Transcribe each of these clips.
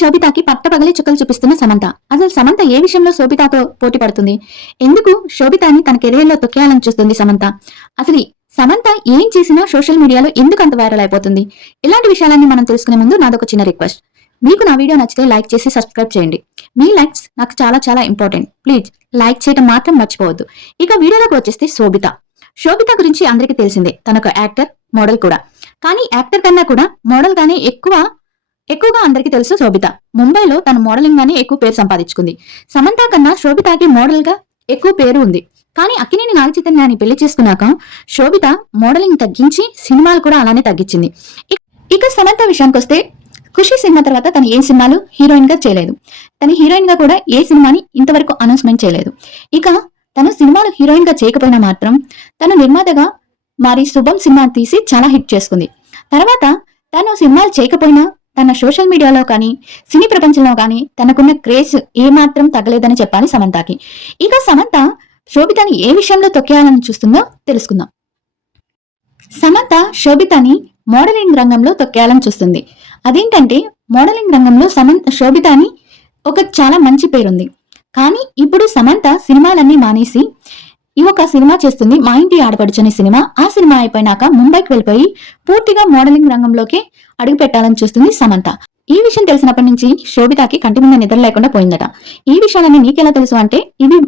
శోభితకి పట్టపగలే చుక్కలు చూపిస్తున్న సమంత. అసలు సమంత ఏ విషయంలో శోభితతో పోటీ పడుతుంది? ఎందుకు శోభితని తన కెరీర్ లో తొక్కేయాలని చూస్తుంది సమంత? అసలు సమంత ఏం చేసినా సోషల్ మీడియాలో ఎందుకు అంత వైరల్ అయిపోతుంది? ఇలాంటి విషయాలన్నీ మనం తెలుసుకునే ముందు నాదొక చిన్న రిక్వెస్ట్. మీకు నా వీడియో నచ్చితే లైక్ చేసి సబ్స్క్రైబ్ చేయండి. మీ లైక్స్ నాకు చాలా చాలా ఇంపార్టెంట్. ప్లీజ్ లైక్ చేయడం మాత్రం మర్చిపోవద్దు. ఇక వీడియోలోకి వచ్చేస్తే శోభిత గురించి అందరికీ తెలిసిందే. తనొక యాక్టర్, మోడల్ కూడా. కానీ యాక్టర్ కన్నా కూడా మోడల్ గానే ఎక్కువగా అందరికీ తెలుసు శోభిత. ముంబైలో తన మోడలింగ్ గానే ఎక్కువ పేరు సంపాదించుకుంది. సమంత కన్నా శోభితకి మోడల్ గా ఎక్కువ పేరు ఉంది. కానీ అక్కినేని నాగచైతన్యాన్ని పెళ్లి చేసుకున్నాక శోభిత మోడలింగ్ తగ్గించి సినిమాలు కూడా అలానే తగ్గించింది. ఇక సమంత విషయానికి వస్తే, ఖుషి సినిమా తర్వాత తను ఏ సినిమాలు హీరోయిన్ గా చేయలేదు. తన హీరోయిన్ గా కూడా ఏ సినిమాని ఇంతవరకు అనౌన్స్మెంట్ చేయలేదు. ఇక తను సినిమాలు హీరోయిన్ గా చేయకపోయినా మాత్రం తను నిర్మాతగా మరి శుభం సినిమా తీసి చాలా హిట్ చేసుకుంది. తర్వాత తను సినిమాలు చేయకపోయినా తన సోషల్ మీడియాలో కానీ సినీ ప్రపంచంలో కానీ తనకున్న క్రేజ్ ఏమాత్రం తగ్గలేదని చెప్పాలి సమంతకి. ఇక సమంత శోభితని ఏ విషయంలో తొక్కేయాలని చూస్తుందో తెలుసుకుందాం. సమంత శోభితని మోడలింగ్ రంగంలో తొక్కేయాలని చూస్తుంది. అదేంటంటే, మోడలింగ్ రంగంలో శోభితని ఒక చాలా మంచి పేరుంది. కానీ ఇప్పుడు సమంత సినిమాలన్నీ మానేసి ఒక సినిమా చేస్తుంది, మా ఇంటి ఆడపడుచు అనే సినిమా. ఆ సినిమా అయిపోయినాక ముంబైకి వెళ్ళిపోయి పూర్తిగా మోడలింగ్ రంగంలోకి అడుగు పెట్టాలని చూస్తుంది సమంత. ఈ విషయం తెలిసినప్పటి నుంచి శోభితకి కంటి మీద నిద్ర లేకుండా పోయిందట. ఈ విషయాలన్నీ నీకెలా తెలుసు అంటే, ఇవి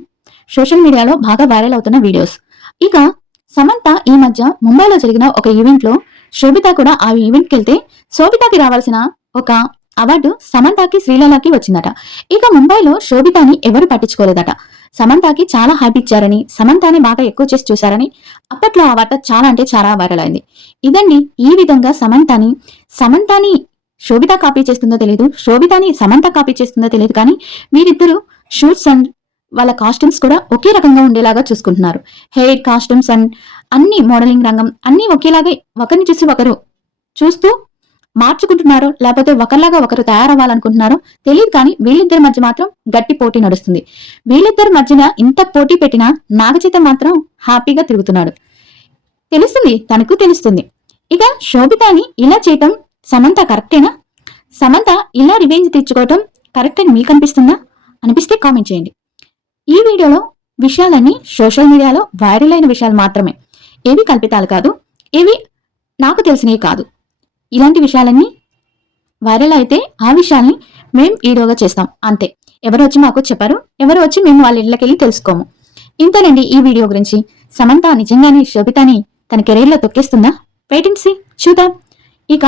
సోషల్ మీడియాలో బాగా వైరల్ అవుతున్న వీడియోస్. ఇక సమంత ఈ మధ్య ముంబైలో జరిగిన ఒక ఈవెంట్ లో శోభిత కూడా ఆ ఈవెంట్కి వెళ్తే శోభితకి రావాల్సిన ఒక అవార్డు సమంతకి, శ్రీలీలకి వచ్చిందట. ఇక ముంబైలో శోభితని ఎవరు పట్టించుకోలేదట. సమంతకి చాలా హైప్ ఇచ్చారని, సమంతని బాగా ఎక్కువ చేసి చూశారని అప్పట్లో ఆ వార్త చాలా అంటే చాలా వైరల్ అయింది. ఇదండి, ఈ విధంగా సమంతని శోభిత కాపీ చేస్తుందో తెలియదు, శోభితని సమంత కాపీ చేస్తుందో తెలియదు, కానీ వీరిద్దరూ షూట్స్ అండ్ వాళ్ళ కాస్ట్యూమ్స్ కూడా ఒకే రకంగా ఉండేలాగా చూసుకుంటున్నారు. హెయిర్, కాస్ట్యూమ్స్ అండ్ అన్ని మోడలింగ్ రంగం అన్ని ఒకేలాగా ఒకరిని చూసి ఒకరు చూస్తూ మార్చుకుంటున్నారో లేకపోతే ఒకరిలాగా ఒకరు తయారవ్వాలనుకుంటున్నారో తెలియదు, కానీ వీళ్ళిద్దరి మధ్య మాత్రం గట్టి పోటీ నడుస్తుంది. వీళ్ళిద్దరి మధ్యన ఇంత పోటీ పెట్టినా నాగచైతన్య మాత్రం హ్యాపీగా తిరుగుతున్నాడు. తనకు తెలుస్తుంది. ఇక శోభితని ఇలా చేయటం సమంత కరెక్టేనా? సమంత ఇలా రివెంజ్ తీర్చుకోవటం కరెక్ట్ అని మీకు అనిపిస్తుందా? అనిపిస్తే కామెంట్ చేయండి. ఈ వీడియోలో విషయాలన్నీ సోషల్ మీడియాలో వైరల్ అయిన విషయాలు మాత్రమే, ఏవి కల్పితాలు కాదు, ఏవి నాకు తెలిసినవి కాదు. ఇలాంటి విషయాలన్నీ వైరల్ అయితే ఆ విషయాల్ని మేము వీడియోగా చేస్తాం అంతే. ఎవరు వచ్చి మాకు చెప్పారు, ఎవరు వచ్చి మేము వాళ్ళ ఇళ్ళకెళ్ళి తెలుసుకోము. ఇంతేనండి ఈ వీడియో గురించి. సమంత నిజంగానే శోభితని తన కెరీర్ లో తొక్కేస్తుందా? వెయిట్ అండ్ సీ, చూద్దాం. ఇక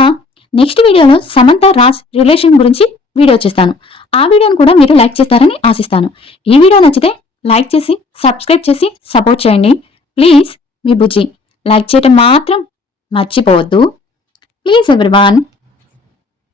నెక్స్ట్ వీడియోలో సమంత రాజ్ రిలేషన్ గురించి వీడియో చేస్తాను. ఆ వీడియోను కూడా మీరు లైక్ చేస్తారని ఆశిస్తాను. ఈ వీడియో నచ్చితే లైక్ చేసి సబ్స్క్రైబ్ చేసి సపోర్ట్ చేయండి ప్లీజ్. మీ బుజ్జి లైక్ చేయటం మాత్రం మర్చిపోవద్దు ప్లీజ్ everyone.